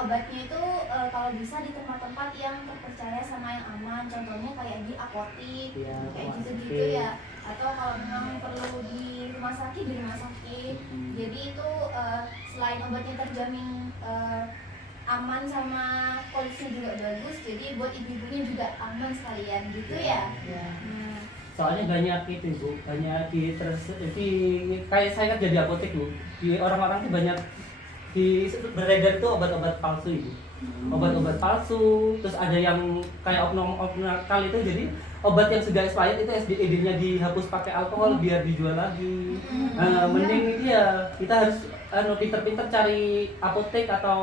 Obatnya itu kalau bisa di tempat-tempat yang terpercaya sama yang aman, contohnya kayak di apotik, kayak gitu-gitu ya. Atau kalau memang perlu di rumah sakit, di rumah sakit. Jadi itu selain obatnya terjamin aman sama kondisinya juga bagus, jadi buat ibu-ibunya juga aman sekalian gitu ya. Soalnya banyak itu Bu, banyak di kayak saya kan jadi apotek Bu, di orang-orang tuh banyak di beredar tuh obat-obat palsu Ibu. Obat-obat palsu, terus ada yang kayak oknum-oknum nakal itu, jadi obat yang sudah expired itu SDED-nya dihapus pakai alkohol biar dijual lagi. Mending ini ya kita harus pinter-pinter cari apotek atau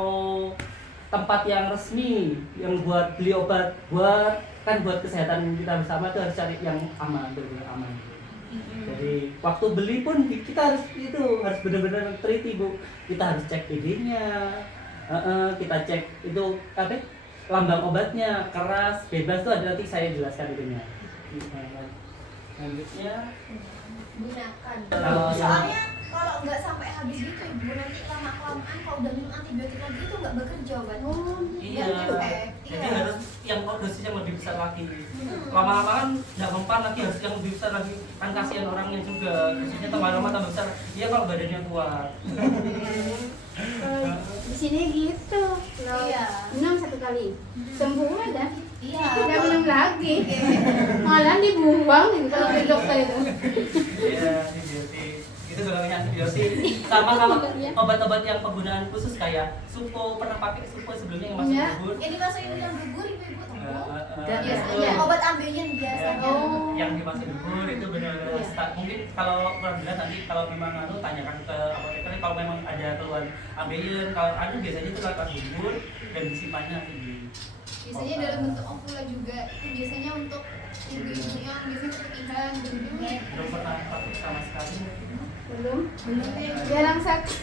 tempat yang resmi yang buat beli obat, buat kesehatan kita bersama tuh harus cari yang aman, benar-benar aman. Jadi waktu beli pun kita harus benar-benar teliti Bu. Kita harus cek ID-nya, kita cek itu lambang obatnya, keras, bebas tuh ada, nanti saya jelaskan itunya. Selanjutnya gunakan. Soalnya kalau nggak sampai habis gitu Ibu, nanti lama-kelamaan kalau udah minum antibiotik lagi itu nggak bekerja obat. Iya. Jadi harus yang dosis yang lebih besar lagi. Lama-lama kan nggak mempan lagi, harus yang lebih besar lagi. Kan kasihan orangnya juga, dosisnya tambah lama tambah besar. Iya kalau badannya kuat. Di sini gitu. Iya. Minum 1 kali, sembuh aja. Iya. Tidak minum lagi. Malah dibuang gitu kalau ke dokter itu. Iya, antibiotik. Itu golongannya antibiotik. Sama obat-obat yang penggunaan khusus kayak supo, pernah pakai supo sebelumnya yang masuk bubur. Yang dimasukin dalam bubur Ibu tahu? Biasanya obat ambeien biasanya. Yang dimasukin bubur itu benar-benar mungkin kalau pernah nanti kalau memang tanyakan ke apoteker kalau memang ada keluhan ambeien, kalau ada biasanya itu lewat bubur dan disimpannya di Biasanya dalam bentuk ovula juga. Itu biasanya untuk ibu-ibu yang biasanya kepetihan gitu. belum pernah pakai sama sekali. Belum jarang sakit.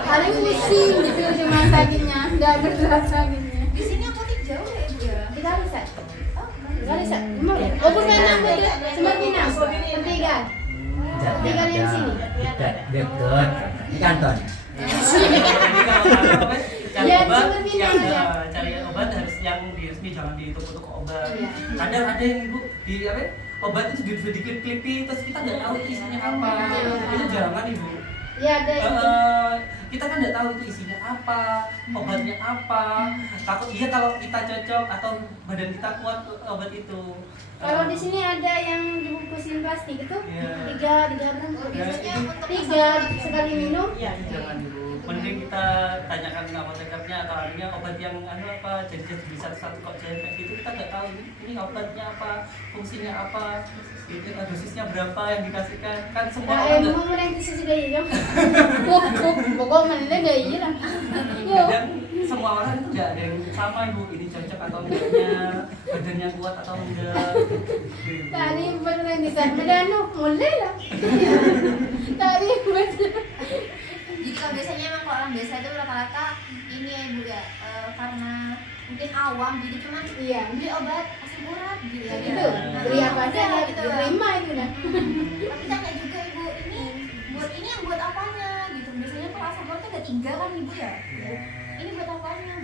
Paling pusing gitu cuma sakitnya, nggak berat sakitnya. Di sini apotek jauh ya Ibu ya? Kita bisa. Nggak bisa. Oh bukan aku tuh cuma Pinang. Ketiga. Ketiga yang sini. Deket di kantor. Cari Ya, obat seperti yang ini aja. cari obat harus yang di resmi, jangan di toko-toko obat. Kadang ada yang Ibu di obat itu sudah diklip-klipi terus kita nggak tahu itu isinya apa. Itu jangan Ibu. Ya ada. Kita kan nggak tahu itu isinya apa, obatnya apa. Takut iya kalau kita cocok atau badan kita kuat obat itu. Kalau di sini ada yang dibungkusin plastik itu tiga berapa? Biasanya untuk Tiga sekali minum. Jangan Ibu. Mending kita tanyakan ke apotekernya atau anunya obat yang apa jadi di satu-satu kok jadi kayak gitu, kita nggak tahu ini obatnya apa, fungsinya apa, gitu, dosisnya berapa yang dikasihkan, kan semua orang nggak. Mau yang sisi gaya dong. Pokok mana gaya lah. Dan semua orang itu nggak ada yang sama Ibu, ini cocok atau enggaknya, badannya kuat atau enggak. Tadi benar yang bisa medano mulai lah. Tadi benar. Jadi kalau biasanya emang kalau orang biasa itu rata-rata ini ya Ibu ya, karena mungkin awam jadi cuman beli obat asam urat gitu. Ya gitu. Beli apa aja gitu. diterima itu dah. Tapi tanya juga Ibu, ini yang buat apanya gitu. Biasanya kalau asam urat ada 3 kan Ibu ya. Ini buat apanya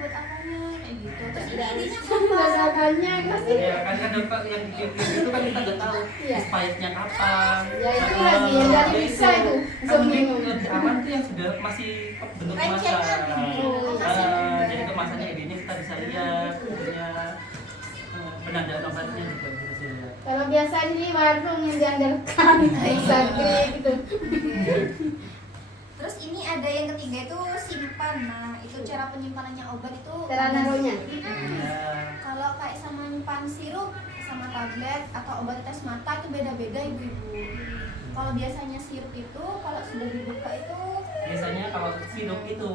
kayak gitu. Terus ini intinya apa? bahannya pasti. Ya kan kadang yang di itu kan kita nggak tahu Iya. expirednya kapan. Ya itu lagi yang dari bisa itu Kan langsung mungkin minum. lebih aman tuh yang sudah masih bentuk kemasan. Rencengan. Jadi kemasannya ini kita bisa lihat, punya penandaan obatnya juga bisa lihat. Kalau biasa ini warung yang diandalkan Sakri gitu. Terus ini ada yang ketiga itu simpan. Nah, itu cara penyimpanannya obat itu Cara naruhnya. Ya. Kalau kayak sama nyimpan sirup sama tablet atau obat tetes mata itu beda-beda ibu-ibu. Kalau biasanya sirup itu kalau sudah dibuka itu Biasanya kalau sirup itu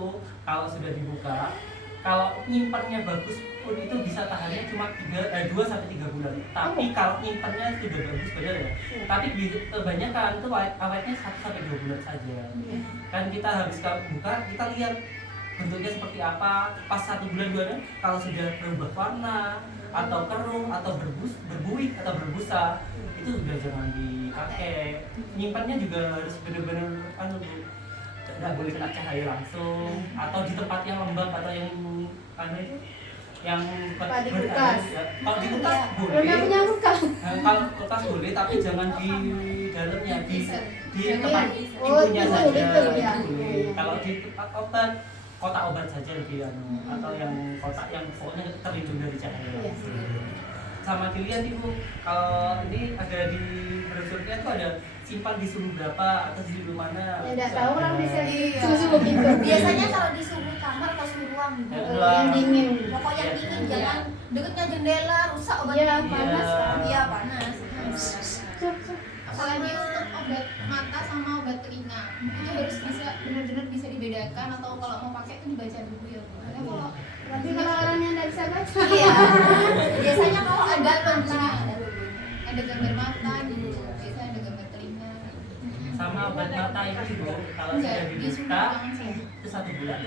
kalau sudah dibuka, kalau nyimpannya bagus pun itu bisa tahannya cuma 2 sampai 3 bulan. Tapi kalau nyimpannya sudah bagus benar ya. Tapi kebanyakan itu awetnya 1 sampai 2 bulan saja. Kan kita habis buka, kita lihat bentuknya seperti apa. Pas 1 bulan 2 bulan kalau sudah berubah warna atau keruh atau berbuih atau berbusa, itu udah jangan dipakai. Nyimpannya juga harus benar-benar tidak boleh kena cahaya langsung atau di tempat yang lembab atau yang itu yang Apa, di kulkas? kalau di kulkas Belum boleh. punya kulkas. Kalau kulkas boleh tapi jangan di dalamnya di tempat Oh, ibunya itu, saja. itu, ya. Gitu. Kalau di tempat obat kotak obat saja lebih atau yang kotak yang pokoknya terlindung dari cahaya Iya. langsung. Sama dilihat ibu, kalau ini ada di brosurnya tuh ada simpan di suhu berapa atau di suhu mana. Ya enggak tahu orang bisa Iya. susu gitu. biasanya kalau di suhu kamar atau suhu ruang gitu. Ya, Yang dingin. Pokoknya yang dingin Iya. jangan deketnya jendela rusak obatnya. Iya, panas kan. Iya, panas. Apalagi untuk obat mata sama obat telinga itu harus bisa benar-benar bisa dibedakan atau kalau mau pakai itu dibaca dulu ya Bu. Karena kalau Tapi kalau orang yang enggak bisa baca. Iya. Biasanya kalau ada mata mata ada gambar mata gitu, biasa ada gambar telinga. Sama obat mata itu ibu, kalau Enggak, sudah dia suruh dibuka langsung. itu 1 bulan.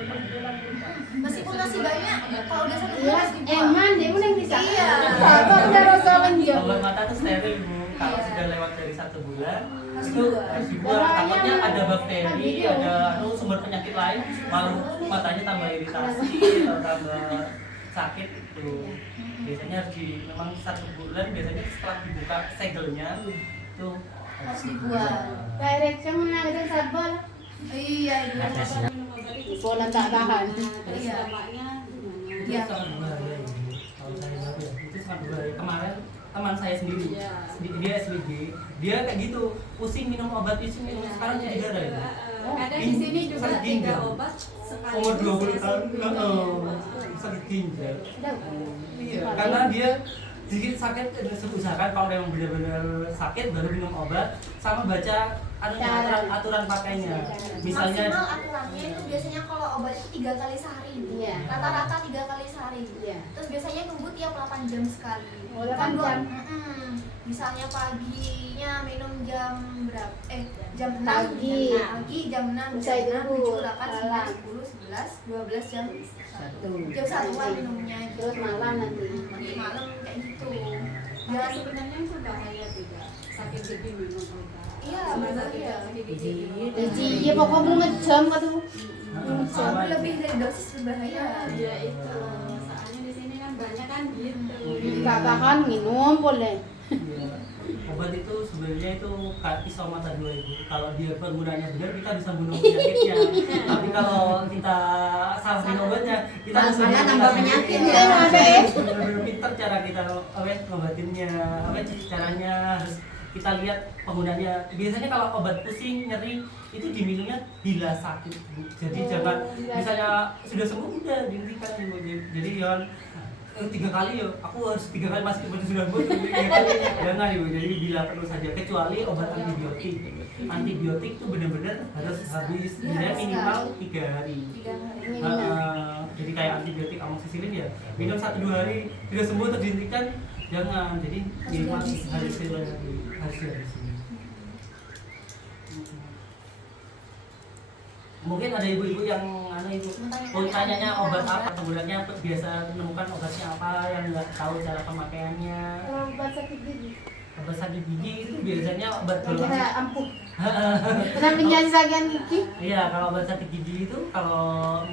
meskipun masih banyak kalau udah 1 bulan Iya, harus dibuang. eman dia pun yang bisa. Iya. Apa udah rasa menjo. Obat mata itu steril ibu. Kalau Iya. sudah lewat dari 1 bulan Harus itu dibuang. harus dibuang. Bahaya, Takutnya Mas. ada bakteri, Video. ada sumber penyakit lain, malah matanya tambah iritasi atau tambah sakit itu. Biasanya harus memang 1 bulan biasanya setelah dibuka segelnya itu Harus dibuang. Direction menangkan sabol. Iya, ibu. Atasnya. Bola tak tahan. Iya. itu Iya. sangat berbahaya ibu. Kalau saya tahu ya, itu sangat berbahaya. Kemarin teman saya sendiri, dia SBG, dia kayak gitu, pusing minum obat itu minum sekarang jadi darah ya. Ada di sini juga Sakit 3 ginjal. obat sekali. Umur 20 tahun, sakit ginjal. Iya, karena dia sedikit sakit, usahakan kalau memang benar-benar sakit baru minum obat, sama baca aturan pakainya. Misalnya Maksimal aturannya itu biasanya kalau obat itu 3 kali sehari. Iya. Rata-rata 3 kali sehari. Iya. Terus biasanya nunggu tiap 8 jam sekali. Oh, 8 Kan jam. Misalnya paginya minum jam berapa? Jam 6 Pagi. jam 6, Bisa jam itu 6, dulu. 7, 8, 9, Malam. 10, 11, 12 jam. Satu. Jam 1-an minumnya gitu. Terus malam nanti. Nanti malam kayak gitu. Tapi Jangan sebenarnya itu bahaya tidak. Sakit gigi minum obat. Iya, Sama berbahaya. tidak sakit gigi minum obat. Jadi ya pokoknya belum ngejam kata Bu. sama lebih dari dosis berbahaya. Ya itu. Soalnya di sini kan banyak kan gitu. Enggak tahan minum boleh. Iya. Obat itu sebenarnya itu kayak pisau mata dua ibu. Kalau dia penggunanya benar kita bisa bunuh penyakitnya. Tapi kalau kita salah minum obatnya kita Malah bisa nambah penyakit. Iya, ada ya. Benar-benar pintar cara kita ngobatinnya. Caranya harus kita lihat penggunanya. Biasanya kalau obat pusing nyeri itu diminumnya bila sakit Bu. Jadi jangan misalnya sudah sembuh udah dihentikan ibu. Jadi jangan 3 kali ya, aku harus 3 kali masih sudah sembuh 3 kali. Jangan ibu. Jadi bila perlu saja kecuali obat antibiotik. Antibiotik itu benar-benar harus habis dia minimal 3 hari. 3 hari. Jadi kayak antibiotik amoxicillin ya minum 1-2 hari tidak sembuh atau dihentikan jangan, jadi minimal harus dihabisin. Mungkin ada ibu-ibu yang ibu tanyanya obat apa sebenarnya biasa menemukan obatnya apa yang nggak tahu cara pemakaiannya. Kalau obat sakit gigi. Obat sakit gigi itu biasanya obat Kira ampuh. Pernah menjadi sakian gigi? Iya, kalau obat sakit gigi itu kalau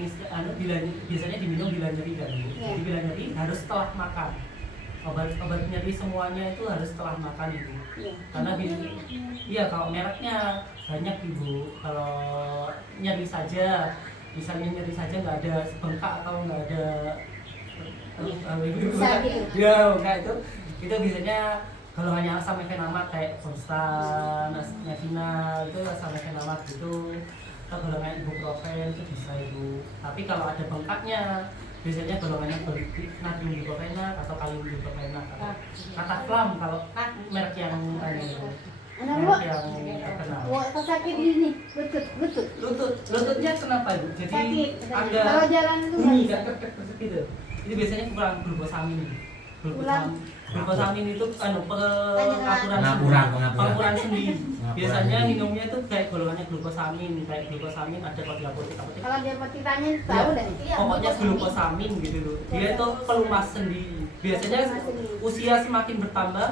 biasanya diminum bila nyeri kan. Iya. Jadi bila nyeri harus setelah makan. obat nyeri semuanya itu harus setelah makan ibu. Iya. Karena iya kalau mereknya banyak ibu. Kalau nyeri saja, misalnya nyeri saja nggak ada bengkak atau nggak ada Sakit. ya kayak itu biasanya golongannya asam mefenamat kayak Konstan, Nevinal itu asam mefenamat gitu. Atau golongan ibuprofen itu bisa ibu. Tapi kalau ada bengkaknya biasanya golongannya natrium diclofenac atau kalium diclofenac atau Cataflam kalau merek yang Anak merek gua, yang terkenal. kok sakit ini, lutut. Lututnya kenapa ibu? Jadi Sakit. agak Kalau jalan itu bunyi nggak nggak krek gitu. Ini biasanya kurang glukosamin. Kurang. Glukosamin itu Pengapuran. pengapuran sendi. Pengapuran Biasanya sendi. minumnya itu kayak golongannya glukosamin, kayak glukosamin ada kalau di apotek. Kalau dia mau ditanya tahu deh. Iya, Pokoknya glukosamin gitu loh. Dia itu pelumas sendi. Biasanya usia semakin bertambah,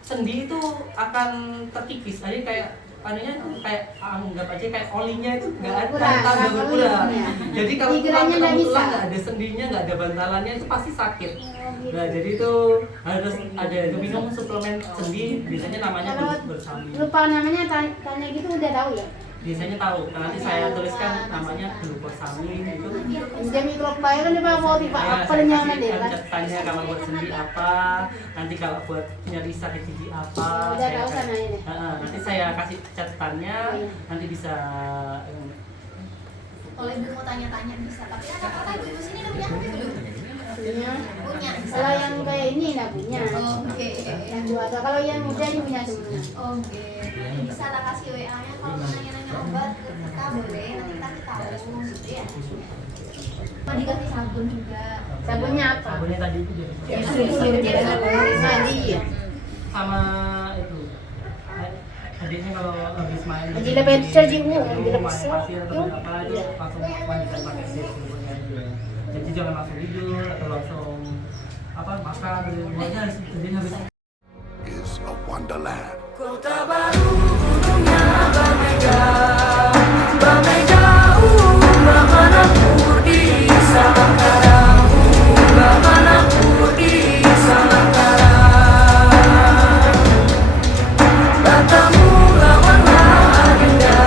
sendi itu akan terkikis. Jadi kayak anunya tuh kayak anggap aja kayak olinya itu nggak ada Kurang, tambah kurang berkurang. olinya. Jadi kalau Pikirannya nggak ketemu bisa. tulang nggak ada sendinya, nggak ada bantalannya itu pasti sakit. Nah jadi itu harus ada itu minum suplemen sendi. Biasanya namanya Kalau glukosamin. lupa namanya tanya gitu udah tahu ya. Biasanya tahu. Nanti saya tuliskan namanya glukosamin itu. Jam mikrobial kan dia mau tiba Ya, apa saya yang kasih deh kan. catatannya kalau buat sendi apa, nanti kalau buat nyeri sakit gigi apa. Udah tahu sana ini. Nanti saya kasih catatannya, Oh, iya. nanti bisa. Kalau ibu mau tanya-tanya bisa, tapi anak-anak ibu sini udah punya HP belum? Punya. Punya. Kalau yang kayak ini nggak punya. Oke. Yang dewasa. Kalau yang muda ini punya semua. Oke. Bisa tak kasih WA-nya kalau mau nanya-nanya obat ke kita boleh, nanti kita tahu gitu ya. Mau dikasih sabun juga. Sabunnya apa? Sabunnya tadi itu jadi Ya, Nah, iya. sama itu. Adiknya kalau habis main Lagi lebih saja, Bu. Lagi lebih main pasir atau saja. apa itu langsung mandikan pakai sabunnya aja. Jadi jangan langsung tidur atau langsung apa makan gitu. Pokoknya harus jadi habis is a wonderland. Kota baru gunungnya Bamega Bamana Purdi Samangkarang Bamana Purdi Samangkarang Batamu lawanlah Adinda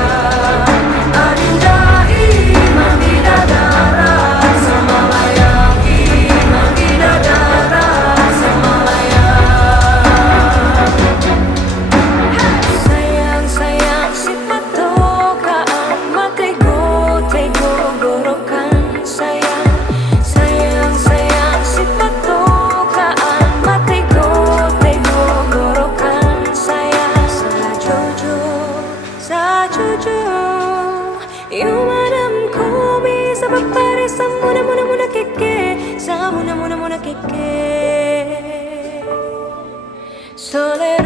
Adinda Imam Bidadara Samalayang Imam Bidadara Samalayang Sayang sayang si patoka matego tego gorokan sayang sayang sayang si patoka matego tego gorokan sayang sajojo yumadam komi sabapare samuna muna muna keke samuna muna muna keke Sole